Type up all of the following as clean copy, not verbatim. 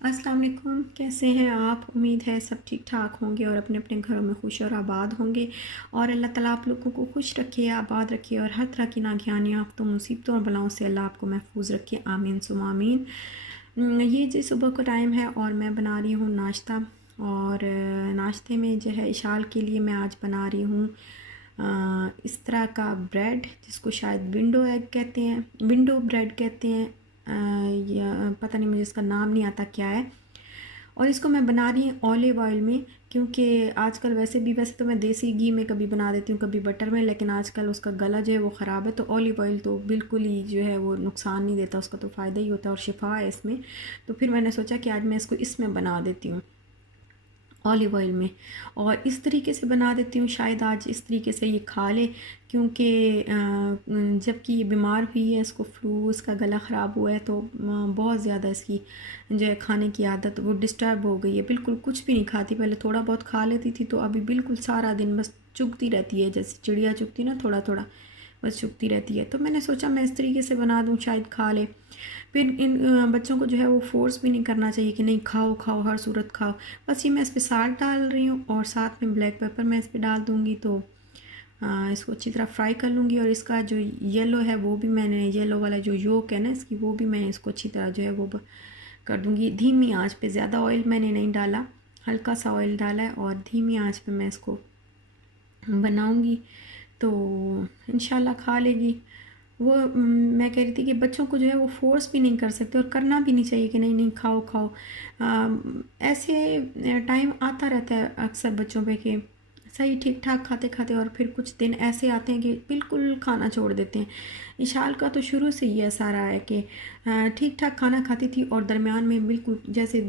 अस्सलाम वालेकुम, कैसे हैं आप? उम्मीद है सब ठीक ठाक होंगे और अपने अपने घरों में खुश और आबाद होंगे। और अल्लाह ताला आप लोगों को खुश रखे, आबाद रखे और हर तरह की नागहानी आफ़तों, मुसीबतों और बलाओं से अल्लाह आपको महफूज रखे। आमीन सुम्मा आमीन। ये जी सुबह का टाइम है और मैं बना रही हूँ नाश्ता। और नाश्ते में जो है इशाल के लिए मैं आज बना रही हूँ इस तरह का ब्रेड, जिसको शायद विंडो एग कहते हैं, विंडो ब्रेड कहते हैं। या पता नहीं, मुझे इसका नाम नहीं आता क्या है। और इसको मैं बना रही हूँ ऑलिव ऑयल में, क्योंकि आजकल वैसे तो मैं देसी घी में कभी बना देती हूँ, कभी बटर में, लेकिन आजकल उसका गला जो है वो ख़राब है। तो ऑलिव ऑयल तो बिल्कुल ही जो है वो नुकसान नहीं देता, उसका तो फ़ायदा ही होता है और शिफा है इसमें। तो फिर मैंने सोचा कि आज मैं इसको इसमें बना देती हूँ, ऑलिव ऑयल में। और इस तरीके से बना देती हूँ, शायद आज इस तरीके से ये खा ले, क्योंकि जबकि ये बीमार हुई है, इसको फ्लू, इसका गला ख़राब हुआ है, तो बहुत ज़्यादा इसकी जो है खाने की आदत वो डिस्टर्ब हो गई है। बिल्कुल कुछ भी नहीं खाती, पहले थोड़ा बहुत खा लेती थी, तो अभी बिल्कुल सारा दिन बस चुगती रहती है, जैसे चिड़िया चुगती ना, थोड़ा थोड़ा बस चुगती रहती है। तो मैंने सोचा मैं इस तरीके से बना दूँ, शायद खा ले। फिर इन बच्चों को जो है वो फ़ोर्स भी नहीं करना चाहिए कि नहीं खाओ खाओ, हर सूरत खाओ। बस ये मैं इस पे साल्ट डाल रही हूँ और साथ में ब्लैक पेपर मैं इस पे डाल दूँगी। तो इसको अच्छी तरह फ्राई कर लूँगी। और इसका जो येलो है वो भी मैंने, येलो वाला जो योक है ना इसकी, वो भी मैं इसको अच्छी तरह जो है वो कर दूँगी धीमी आंच पे। ज़्यादा ऑयल मैंने नहीं डाला, हल्का सा ऑयल डाला है और धीमी आंच पे मैं इसको बनाऊँगी, तो इंशाल्लाह खा लेगी वो। मैं कह रही थी कि बच्चों को जो है वो फ़ोर्स भी नहीं कर सकते और करना भी नहीं चाहिए कि नहीं नहीं खाओ खाओ। ऐसे टाइम आता रहता है अक्सर बच्चों पे कि सही ठीक ठाक खाते खाते और फिर कुछ दिन ऐसे आते हैं कि बिल्कुल खाना छोड़ देते हैं। इशाल का तो शुरू से ही ऐसा रहा है कि ठीक ठाक खाना खाती थी और दरमियान में बिल्कुल जैसे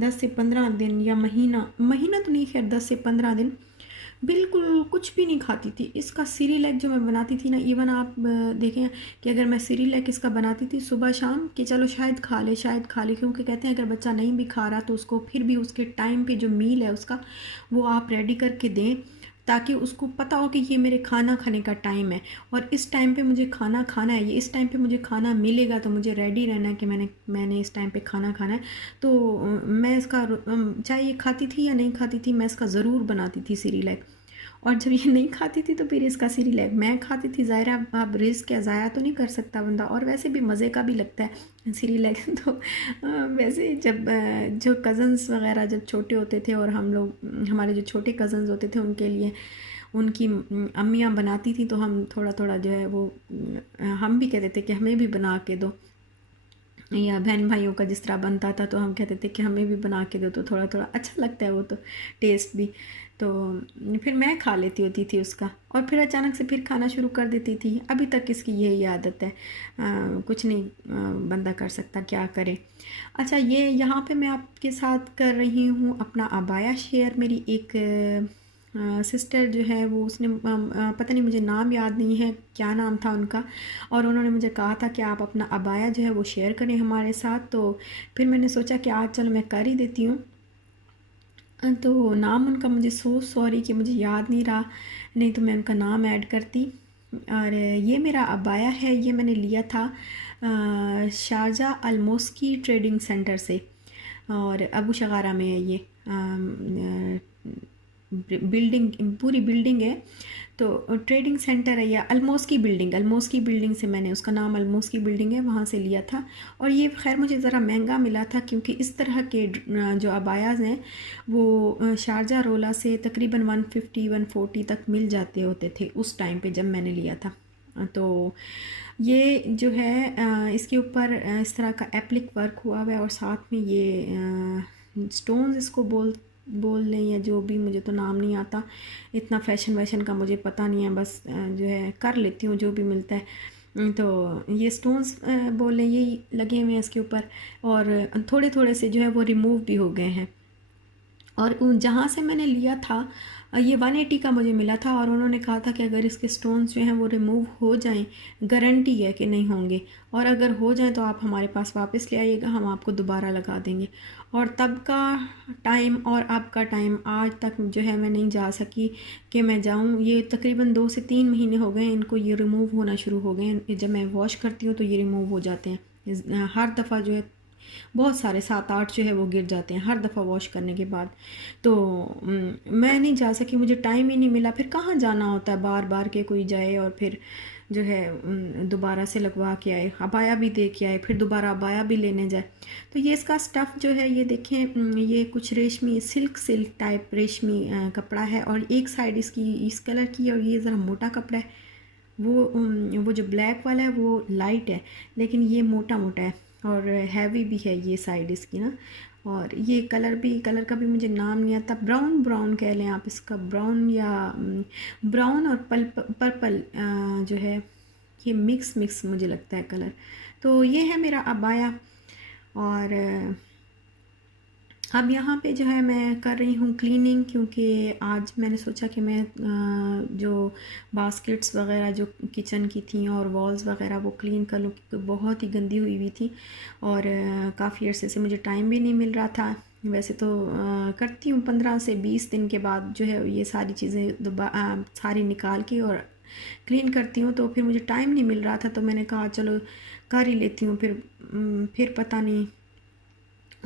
10 से 15 दिन या महीना महीना तो नहीं, खैर 10 से 15 दिन बिल्कुल कुछ भी नहीं खाती थी। इसका सिरिलैक जो मैं बनाती थी ना, इवन आप देखें कि अगर मैं सिरिलैक इसका बनाती थी सुबह शाम, कि चलो शायद खा ले शायद खा ले, क्योंकि कहते हैं अगर बच्चा नहीं भी खा रहा तो उसको फिर भी उसके टाइम पे जो मील है उसका वो आप रेडी करके दें, ताकि उसको पता हो कि ये मेरे खाना खाने का टाइम है और इस टाइम पे मुझे खाना खाना है, ये इस टाइम पे मुझे खाना मिलेगा, तो मुझे रेडी रहना है कि मैंने इस टाइम पे खाना खाना है। तो मैं इसका चाहे ये खाती थी या नहीं खाती थी, मैं इसका ज़रूर बनाती थी सिरिलैक। और जब ये नहीं खाती थी तो फिर इसका सिरिलैक मैं खाती थी। ज़ाहिर है अब रिस्क क्या, ज़ाया तो नहीं कर सकता बंदा, और वैसे भी मज़े का भी लगता है सिरिलैक। तो वैसे जब जो कज़न्स वग़ैरह जब छोटे होते थे और हम लोग, हमारे जो छोटे कज़न्स होते थे उनके लिए उनकी अम्मियाँ बनाती थी, तो हम थोड़ा थोड़ा जो है वो हम भी कहते थे कि हमें भी बना के दो, या बहन भाइयों का जिस तरह बनता था तो हम कहते थे कि हमें भी बना के दो, तो थोड़ा थोड़ा अच्छा लगता है वो तो, टेस्ट भी। तो फिर मैं खा लेती होती थी उसका और फिर अचानक से फिर खाना शुरू कर देती थी। अभी तक इसकी यही आदत है। कुछ नहीं बंदा कर सकता, क्या करे। अच्छा, ये यहाँ पे मैं आपके साथ कर रही हूँ अपना अबाया शेयर। मेरी एक सिस्टर जो है वो उसने पता नहीं, मुझे नाम याद नहीं है क्या नाम था उनका, और उन्होंने मुझे कहा था कि आप अपना अबाया जो है वो शेयर करें हमारे साथ। तो फिर मैंने सोचा कि आज चलो मैं कर ही देती हूँ। तो नाम उनका मुझे सो सॉरी कि मुझे याद नहीं रहा, नहीं तो मैं उनका नाम ऐड करती। और ये मेरा अबाया है, ये मैंने लिया था शारजा अलमोस्की ट्रेडिंग सेंटर से, और अबू शगारा में है ये। बिल्डिंग, पूरी बिल्डिंग है, तो ट्रेडिंग सेंटर है या अलमोस की बिल्डिंग, अलमोस की बिल्डिंग से मैंने, उसका नाम अलमोस की बिल्डिंग है, वहाँ से लिया था। और ये खैर मुझे ज़रा महंगा मिला था, क्योंकि इस तरह के जो अबायाज़ हैं वो शारजा रोला से तकरीबन 150-140 तक मिल जाते होते थे उस टाइम पे जब मैंने लिया था। तो ये जो है इसके ऊपर इस तरह का एप्लिक वर्क हुआ हुआ है, और साथ में ये स्टोन्स इसको बोल लें या जो भी, मुझे तो नाम नहीं आता, इतना फ़ैशन वैशन का मुझे पता नहीं है, बस जो है कर लेती हूँ जो भी मिलता है। तो ये स्टोन्स बोल लें, यही लगे हुए हैं इसके ऊपर, और थोड़े थोड़े से जो है वो रिमूव भी हो गए हैं। और जहाँ से मैंने लिया था ये 180 का मुझे मिला था, और उन्होंने कहा था कि अगर इसके स्टोन्स जो हैं वो रिमूव हो जाएं, गारंटी है कि नहीं होंगे, और अगर हो जाएं तो आप हमारे पास वापस ले आइएगा, हम आपको दोबारा लगा देंगे। और तब का टाइम और अब का टाइम आज तक जो है मैं नहीं जा सकी कि मैं जाऊँ। ये तकरीबन 2 से 3 महीने हो गए इनको, ये रिमूव होना शुरू हो गए हैं। जब मैं वॉश करती हूँ तो ये रिमूव हो जाते हैं हर दफ़ा जो है, बहुत सारे 7-8 जो है वो गिर जाते हैं हर दफ़ा वॉश करने के बाद। तो मैं नहीं जा सकी, मुझे टाइम ही नहीं मिला, फिर कहाँ जाना होता है बार बार के कोई जाए और फिर जो है दोबारा से लगवा के आए, अबाया भी दे के आए, फिर दोबारा अबाया भी लेने जाए। तो ये इसका स्टफ़ जो है ये देखें, ये कुछ रेशमी सिल्क सिल्क टाइप रेशमी कपड़ा है, और एक साइड इसकी इस कलर की है और ये ज़रा मोटा कपड़ा है। वो जो ब्लैक वाला है वो लाइट है, लेकिन ये मोटा मोटा है और हैवी भी है ये साइड इसकी ना। और ये कलर का भी मुझे नाम नहीं आता, ब्राउन ब्राउन कह लें आप इसका, ब्राउन या ब्राउन और पर्पल जो है ये मिक्स मिक्स मुझे लगता है कलर। तो ये है मेरा अबाया। और अब यहाँ पे जो है मैं कर रही हूँ क्लीनिंग, क्योंकि आज मैंने सोचा कि मैं जो बास्केट्स वगैरह जो किचन की थी और वॉल्स वगैरह वो क्लीन कर लूँ, क्योंकि बहुत ही गंदी हुई हुई थी और काफ़ी अरसे से मुझे टाइम भी नहीं मिल रहा था। वैसे तो करती हूँ 15 से 20 दिन के बाद जो है ये सारी चीज़ें सारी निकाल के और क्लीन करती हूँ, तो फिर मुझे टाइम नहीं मिल रहा था, तो मैंने कहा चलो कर ही लेती हूँ। फिर पता नहीं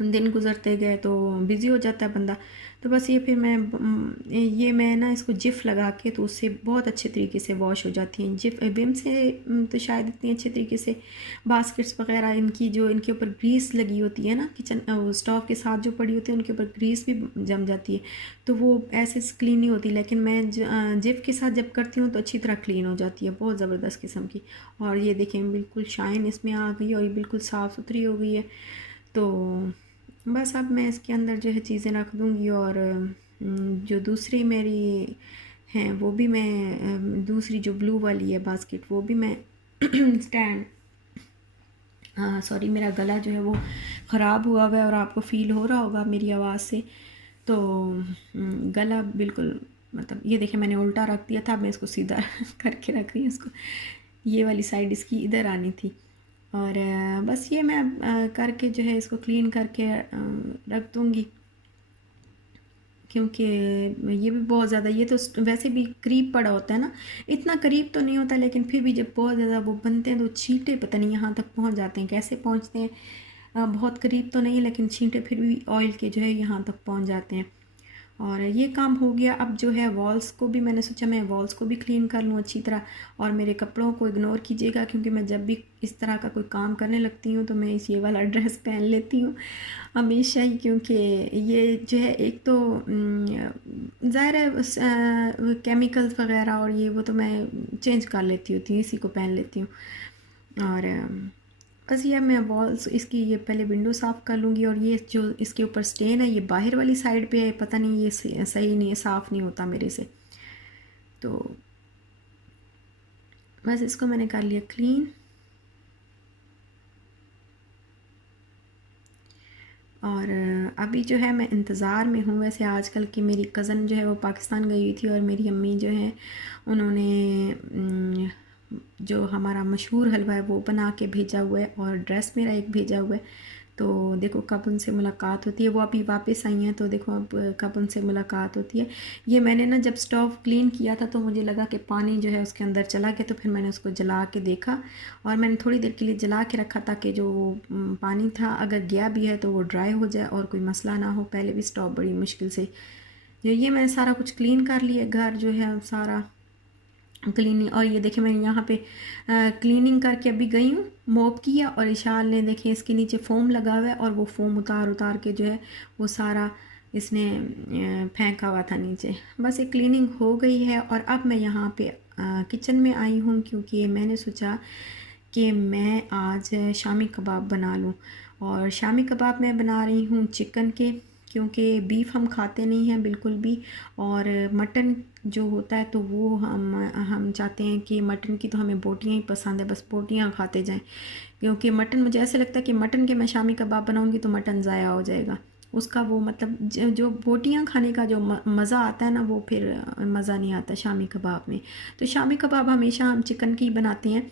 दिन गुज़रते गए तो बिज़ी हो जाता है बंदा। तो बस ये फिर मैं ना इसको जिफ़ लगा के, तो उससे बहुत अच्छे तरीके से वॉश हो जाती हैं। जिफ़ विम से तो शायद इतनी अच्छे तरीके से बास्केट्स वगैरह इनकी जो इनके ऊपर ग्रीस लगी होती है ना, किचन स्टोव के साथ जो पड़ी होती है उनके ऊपर ग्रीस भी जम जाती है, तो वो ऐसे क्लीन नहीं होती। लेकिन मैं जिफ़ के साथ जब करती हूँ तो अच्छी तरह क्लीन हो जाती है, बहुत ज़बरदस्त किस्म की। और ये देखें बिल्कुल शाइन इसमें आ गई और ये बिल्कुल साफ़ सुथरी हो गई है। तो बस अब मैं इसके अंदर जो है चीज़ें रख दूँगी, और जो दूसरी मेरी हैं वो भी मैं दूसरी जो ब्लू वाली है बास्केट वो भी मैं स्टैंड, हाँ सॉरी, मेरा गला जो है वो ख़राब हुआ हुआ है और आपको फ़ील हो रहा होगा मेरी आवाज़ से। तो गला बिल्कुल, मतलब ये देखिए मैंने उल्टा रख दिया था, अब मैं इसको सीधा करके रख रही हूँ इसको, ये वाली साइड इसकी इधर आनी थी। और बस ये मैं करके जो है इसको क्लीन करके रख दूँगी, क्योंकि ये भी बहुत ज़्यादा, ये तो वैसे भी करीब पड़ा होता है ना, इतना करीब तो नहीं होता, लेकिन फिर भी जब बहुत ज़्यादा वो बनते हैं तो छींटे पता नहीं यहाँ तक पहुँच जाते हैं, कैसे पहुँचते हैं। बहुत करीब तो नहीं, लेकिन छींटे फिर भी ऑयल के जो है यहाँ तक पहुँच जाते हैं। और ये काम हो गया। अब जो है वॉल्स को भी मैंने सोचा मैं वॉल्स को भी क्लीन कर लूँ अच्छी तरह। और मेरे कपड़ों को इग्नोर कीजिएगा, क्योंकि मैं जब भी इस तरह का कोई काम करने लगती हूँ तो मैं ये वाला ड्रेस पहन लेती हूँ हमेशा ही, क्योंकि ये जो है एक तो ज़ाहिर है केमिकल्स वगैरह और ये वो तो मैं चेंज कर लेती होती हूँ, इसी को पहन लेती हूँ। और बस ये मैं वॉल्स इसकी ये पहले विंडो साफ़ कर लूँगी, और ये जो इसके ऊपर स्टेन है ये बाहर वाली साइड पे है, पता नहीं ये सही नहीं है, साफ़ नहीं होता मेरे से। तो बस इसको मैंने कर लिया क्लीन। और अभी जो है मैं इंतज़ार में हूँ। वैसे आजकल की मेरी कज़न जो है वो पाकिस्तान गई हुई थी, और मेरी अम्मी जो है उन्होंने जो हमारा मशहूर हलवा है वो बना के भेजा हुआ है, और ड्रेस मेरा एक भेजा हुआ है। तो देखो कब उनसे मुलाकात होती है, वो अभी वापस आई हैं, तो देखो अब कब उनसे मुलाकात होती है। ये मैंने ना जब स्टोव क्लीन किया था तो मुझे लगा कि पानी जो है उसके अंदर चला गया, तो फिर मैंने उसको जला के देखा, और मैंने थोड़ी देर के लिए जला के रखा ताकि जो पानी था अगर गया भी है तो वो ड्राई हो जाए और कोई मसला ना हो। पहले भी स्टोव बड़ी मुश्किल से जो ये मैंने सारा कुछ क्लीन कर लिया, घर जो है सारा क्लीनिंग। और ये देखिए मैं यहाँ पे क्लीनिंग करके अभी गई हूँ, मॉप किया, और इशाल ने देखिए इसके नीचे फ़ोम लगा हुआ है, और वो फ़ोम उतार उतार के जो है वो सारा इसने फेंका हुआ था नीचे। बस ये क्लीनिंग हो गई है, और अब मैं यहाँ पे किचन में आई हूँ, क्योंकि मैंने सोचा कि मैं आज शामी कबाब बना लूँ। और शामी कबाब मैं बना रही हूँ चिकन के, क्योंकि बीफ हम खाते नहीं हैं बिल्कुल भी, और मटन जो होता है तो वो हम चाहते हैं कि मटन की तो हमें बोटियाँ ही पसंद है, बस बोटियाँ खाते जाएं। क्योंकि मटन मुझे ऐसे लगता है कि मटन के मैं शामी कबाब बनाऊंगी तो मटन ज़ाया हो जाएगा उसका, वो मतलब जो बोटियाँ खाने का जो मज़ा आता है ना, वो फिर मज़ा नहीं आता शामी कबाब में। तो शामी कबाब हमेशा हम चिकन की बनाते हैं।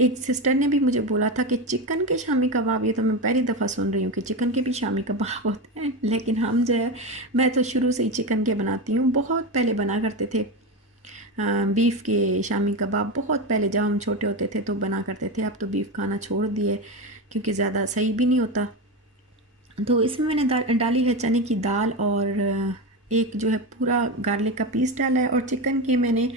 एक सिस्टर ने भी मुझे बोला था कि चिकन के शामी कबाब, ये तो मैं पहली दफ़ा सुन रही हूँ कि चिकन के भी शामी कबाब होते हैं। लेकिन हम जो है, मैं तो शुरू से ही चिकन के बनाती हूँ, बहुत पहले बना करते थे बीफ़ के शामी कबाब, बहुत पहले जब हम छोटे होते थे तो बना करते थे। अब तो बीफ़ खाना छोड़ दिए, क्योंकि ज़्यादा सही भी नहीं होता। तो इसमें मैंने डाली है चने की दाल और एक जो है पूरा गार्लिक का पीस डाला है, और चिकन के मैंने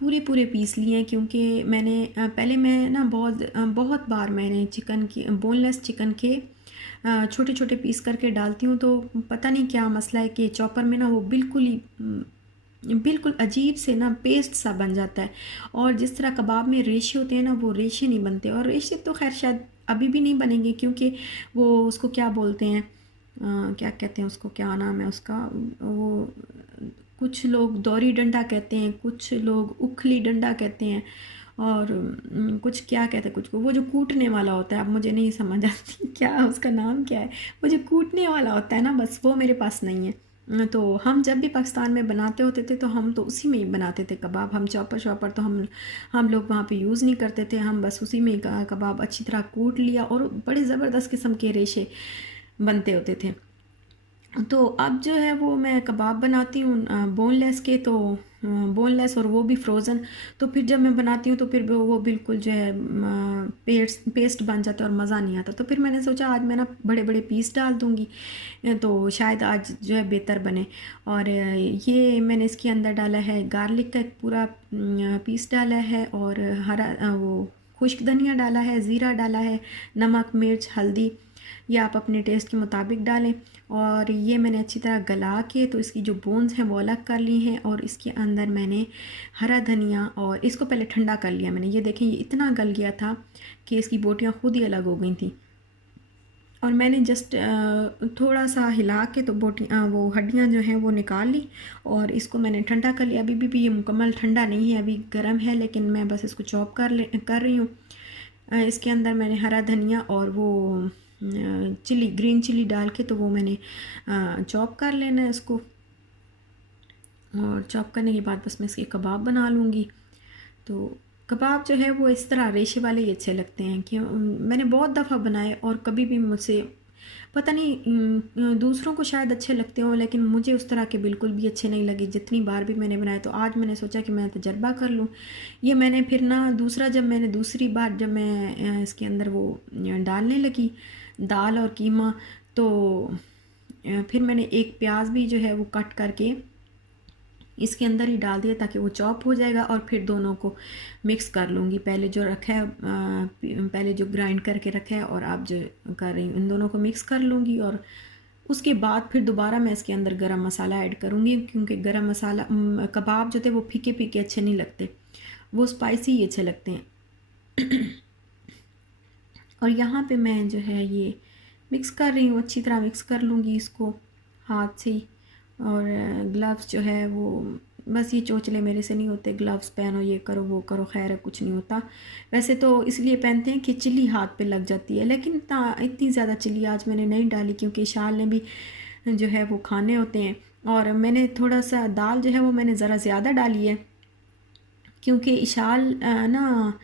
पूरे पूरे पीस लिए हैं, क्योंकि मैंने पहले मैं ना बहुत बार मैंने चिकन की बोनलेस चिकन के छोटे छोटे पीस करके डालती हूँ, तो पता नहीं क्या मसला है कि चॉपर में ना वो बिल्कुल अजीब से ना पेस्ट सा बन जाता है। और जिस तरह कबाब में रेशे होते हैं ना, वो रेशे नहीं बनते, और रेशे तो खैर शायद अभी भी नहीं बनेंगे, क्योंकि वो उसको क्या बोलते हैं, क्या कहते हैं उसको, क्या नाम है उसका, वो कुछ लोग दौरी डंडा कहते हैं, कुछ लोग उखली डंडा कहते हैं, और कुछ क्या कहते हैं, कुछ को वो जो कूटने वाला होता है, अब मुझे नहीं समझ आती क्या उसका नाम क्या है, वो जो कूटने वाला होता है ना, बस वो मेरे पास नहीं है। तो हम जब भी पाकिस्तान में बनाते होते थे तो हम तो उसी में ही बनाते थे कबाब। हम चॉपर शॉपर तो हम लोग वहाँ पे यूज़ नहीं करते थे, हम बस उसी में ही कबाब अच्छी तरह कूट लिया, और बड़े ज़बरदस्त किस्म के रेशे बनते होते थे। तो अब जो है वो मैं कबाब बनाती हूँ बोनलेस के, तो बोनलेस और वो भी फ्रोज़न। तो फिर जब मैं बनाती हूँ तो फिर वो बिल्कुल जो है पेस्ट बन जाता है और मज़ा नहीं आता। तो फिर मैंने सोचा आज मैं ना बड़े बड़े पीस डाल दूँगी, तो शायद आज जो है बेहतर बने। और ये मैंने इसके अंदर डाला है गार्लिक का एक पूरा पीस डाला है, और हरा वो खुश्क धनिया डाला है, ज़ीरा डाला है, नमक मिर्च हल्दी ये आप अपने टेस्ट के मुताबिक डालें। और ये मैंने अच्छी तरह गला के तो इसकी जो बोन्स हैं वो अलग कर ली हैं, और इसके अंदर मैंने हरा धनिया, और इसको पहले ठंडा कर लिया मैंने। ये देखें, ये इतना गल गया था कि इसकी बोटियाँ खुद ही अलग हो गई थी, और मैंने जस्ट थोड़ा सा हिला के तो वो हड्डियाँ जो हैं वो निकाल ली, और इसको मैंने ठंडा कर लिया। अभी भी ये मुकम्मल ठंडा नहीं है, अभी गर्म है, लेकिन मैं बस इसको चॉप कर रही हूँ। इसके अंदर मैंने हरा धनिया और वो ग्रीन चिली डाल के तो वो मैंने चॉप कर लेना है इसको, और चॉप करने के बाद बस मैं इसके कबाब बना लूँगी। तो कबाब जो है वो इस तरह रेशे वाले ही अच्छे लगते हैं, कि मैंने बहुत दफ़ा बनाए और कभी भी मुझसे पता नहीं, दूसरों को शायद अच्छे लगते हों, लेकिन मुझे उस तरह के बिल्कुल भी अच्छे नहीं लगे जितनी बार भी मैंने बनाए। तो आज मैंने सोचा कि मैं तजर्बा कर लूँ। ये मैंने फिर ना दूसरी बार जब मैं इसके अंदर वो डालने लगी दाल और कीमा, तो फिर मैंने एक प्याज भी जो है वो कट करके इसके अंदर ही डाल दिया, ताकि वो चॉप हो जाएगा, और फिर दोनों को मिक्स कर लूँगी। पहले जो रखा है पहले जो ग्राइंड करके रखा है, और अब जो कर रही हूँ, इन दोनों को मिक्स कर लूँगी। और उसके बाद फिर दोबारा मैं इसके अंदर गरम मसाला ऐड करूँगी, क्योंकि गरम मसाला कबाब जो थे वो फीके फीके अच्छे नहीं लगते, वो स्पाइसी ही अच्छे लगते हैं। और यहाँ पे मैं जो है ये मिक्स कर रही हूँ, अच्छी तरह मिक्स कर लूँगी इसको हाथ से ही। और ग्लव्स जो है वो बस ये चोचले मेरे से नहीं होते, ग्लव्स पहनो, ये करो वो करो, खैर है कुछ नहीं होता। वैसे तो इसलिए पहनते हैं कि चिल्ली हाथ पे लग जाती है, लेकिन इतनी ज़्यादा चिल्ली आज मैंने नहीं डाली, क्योंकि शाल ने भी जो है वो खाने होते हैं। और मैंने थोड़ा सा दाल जो है वो मैंने ज़रा ज़्यादा डाली है, क्योंकि इशाल ना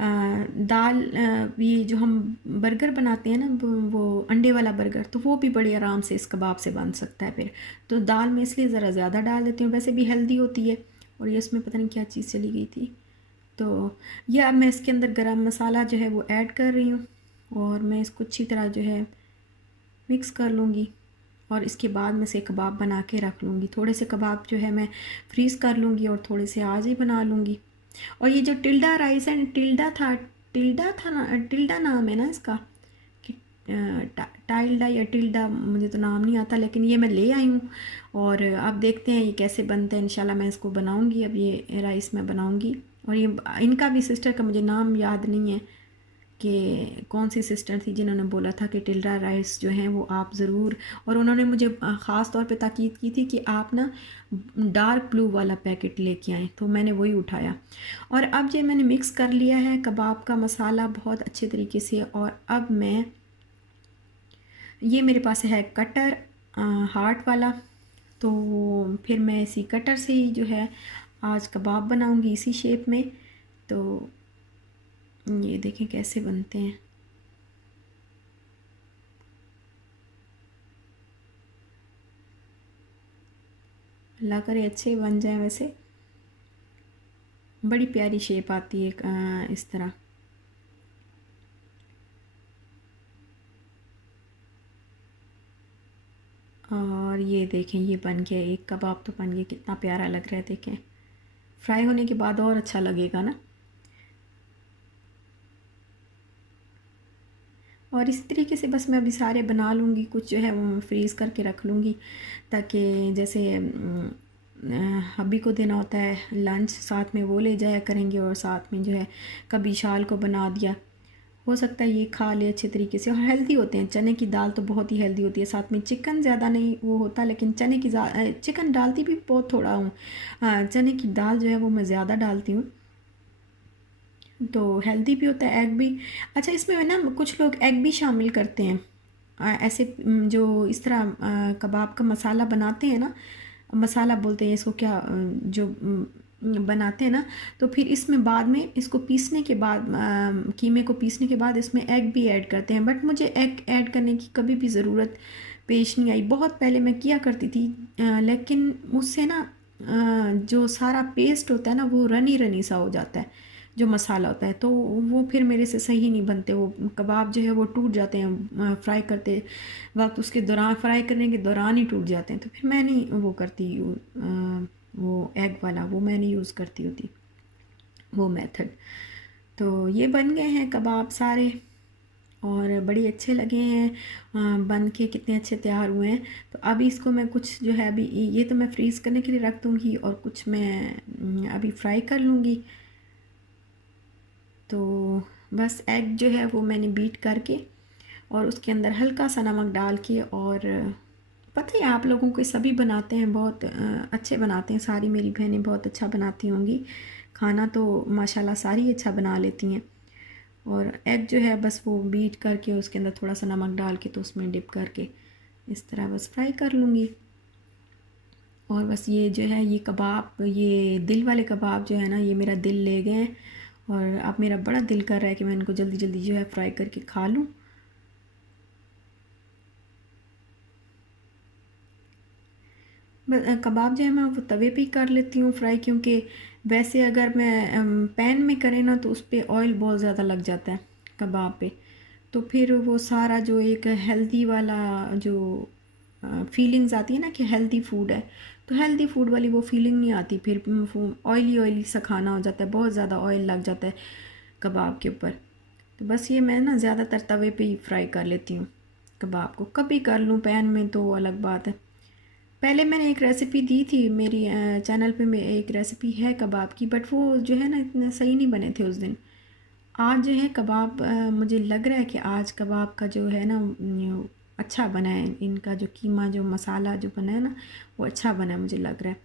दाल ये जो हम बर्गर बनाते हैं ना, वो अंडे वाला बर्गर, तो वो भी बड़े आराम से इस कबाब से बन सकता है फिर। तो दाल मैं इसलिए ज़रा ज़्यादा डाल देती हूँ, वैसे भी हेल्दी होती है। और ये इसमें पता नहीं क्या चीज़ चली गई थी। तो ये अब मैं इसके अंदर गरम मसाला जो है वो ऐड कर रही हूँ, और मैं इसको अच्छी तरह जो है मिक्स कर लूँगी। और इसके बाद मैं से कबाब बना के रख लूँगी। थोड़े से कबाब जो है मैं फ्रीज़ कर लूँगी, और थोड़े से आज ही बना लूँगी। और ये जो टिल्डा राइस एंड टिल्डा था ना, टिल्डा नाम है ना इसका, कि टाइल्डा या टिल्डा, मुझे तो नाम नहीं आता, लेकिन ये मैं ले आई हूँ। और अब देखते हैं ये कैसे बनता है। इंशाल्लाह मैं इसको बनाऊँगी, अब ये राइस मैं बनाऊँगी। और ये इनका भी सिस्टर का मुझे नाम याद नहीं है कि कौन सी सिस्टर थी जिन्होंने बोला था कि टिल्डा राइस जो हैं वो आप ज़रूर, और उन्होंने मुझे ख़ास तौर पे ताकीद की थी कि आप ना डार्क ब्लू वाला पैकेट लेके आएँ, तो मैंने वही उठाया। और अब ये मैंने मिक्स कर लिया है कबाब का मसाला बहुत अच्छे तरीके से। और अब मैं ये मेरे पास है कटर हार्ट वाला, तो फिर मैं इसी कटर से ही जो है आज कबाब बनाऊंगी इसी शेप में। तो ये देखें कैसे बनते हैं। अल्लाह करे अच्छे बन जाए। वैसे बड़ी प्यारी शेप आती है इस तरह। और ये देखें ये बन गया, एक कबाब तो बन गया, कितना प्यारा लग रहा है देखें। फ्राई होने के बाद और अच्छा लगेगा ना। और इसी तरीके से बस मैं अभी सारे बना लूँगी, कुछ जो है वो मैं फ्रीज़ करके रख लूँगी, ताकि जैसे हब्बी को देना होता है लंच, साथ में वो ले जाया करेंगे, और साथ में जो है कभी शाल को बना दिया, हो सकता है ये खा ले अच्छे तरीके से। और हेल्दी होते हैं, चने की दाल तो बहुत ही हेल्दी होती है, साथ में चिकन ज़्यादा नहीं वो होता, लेकिन चने की चिकन डालती भी बहुत थोड़ा हूँ, चने की दाल जो है वो मैं ज़्यादा डालती हूँ, तो हेल्दी भी होता है। एग भी अच्छा, इसमें ना कुछ लोग एग भी शामिल करते हैं, ऐसे जो इस तरह कबाब का मसाला बनाते हैं ना, मसाला बोलते हैं इसको क्या, जो बनाते हैं ना, तो फिर इसमें बाद में इसको पीसने के बाद, कीमे को पीसने के बाद इसमें एग भी ऐड करते हैं, बट मुझे एग ऐड करने की कभी भी ज़रूरत पेश नहीं आई। बहुत पहले मैं किया करती थी, लेकिन उससे ना जो सारा पेस्ट होता है ना वो रनी रनी सा हो जाता है, जो मसाला होता है, तो वो फिर मेरे से सही नहीं बनते, वो कबाब जो है वो टूट जाते हैं फ्राई करते वक्त, उसके दौरान फ्राई करने के दौरान ही टूट जाते हैं, तो फिर मैं नहीं वो करती, वो एग वाला वो मैं नहीं यूज़ करती होती वो मेथड। तो ये बन गए हैं कबाब सारे, और बड़े अच्छे लगे हैं, बन के कितने अच्छे तैयार हुए हैं। तो अभी इसको मैं कुछ जो है, अभी ये तो मैं फ्रीज़ करने के लिए रख दूँगी, और कुछ मैं अभी फ्राई कर लूँगी। तो बस एग जो है वो मैंने बीट करके और उसके अंदर हल्का सा नमक डाल के, और पता है आप लोगों को सभी बनाते हैं, बहुत अच्छे बनाते हैं, सारी मेरी बहनें बहुत अच्छा बनाती होंगी खाना, तो माशाल्लाह सारी अच्छा बना लेती हैं। और एग जो है बस वो बीट करके उसके अंदर थोड़ा सा नमक डाल के, तो उसमें डिप करके इस तरह बस फ्राई कर लूँगी। और बस ये जो है ये कबाब, ये दिल वाले कबाब जो है ना, ये मेरा दिल ले गए हैं, और अब मेरा बड़ा दिल कर रहा है कि मैं इनको जल्दी जल्दी जो है फ्राई करके खा लूँ। कबाब जो है मैं वो तवे पे ही कर लेती हूँ फ्राई, क्योंकि वैसे अगर मैं पैन में करें ना तो उस पर ऑयल बहुत ज़्यादा लग जाता है कबाब पे, तो फिर वो सारा जो एक हेल्दी वाला जो फीलिंग्स आती है ना कि हेल्दी फूड है, तो हेल्दी फूड वाली वो फीलिंग नहीं आती, फिर ऑयली ऑयली सा खाना हो जाता है, बहुत ज़्यादा ऑयल लग जाता है कबाब के ऊपर। तो बस ये मैं ना ज़्यादातर तवे पे ही फ्राई कर लेती हूँ कबाब को, कभी कर लूँ पैन में तो अलग बात है। पहले मैंने एक रेसिपी दी थी मेरी चैनल पे, में एक रेसिपी है कबाब की, बट वो जो है ना इतने सही नहीं बने थे उस दिन। आज जो है कबाब, मुझे लग रहा है कि आज कबाब का जो है ना अच्छा बना है, इनका जो कीमा जो मसाला जो बना है ना वो अच्छा बना है मुझे लग रहा है।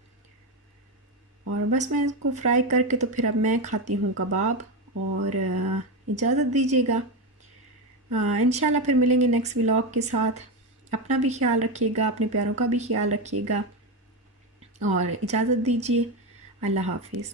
और बस मैं इसको फ्राई करके तो फिर अब मैं खाती हूँ कबाब, और इजाज़त दीजिएगा। इंशाल्लाह फिर मिलेंगे नेक्स्ट व्लॉग के साथ। अपना भी ख्याल रखिएगा, अपने प्यारों का भी ख्याल रखिएगा, और इजाज़त दीजिए। अल्लाह हाफिज़।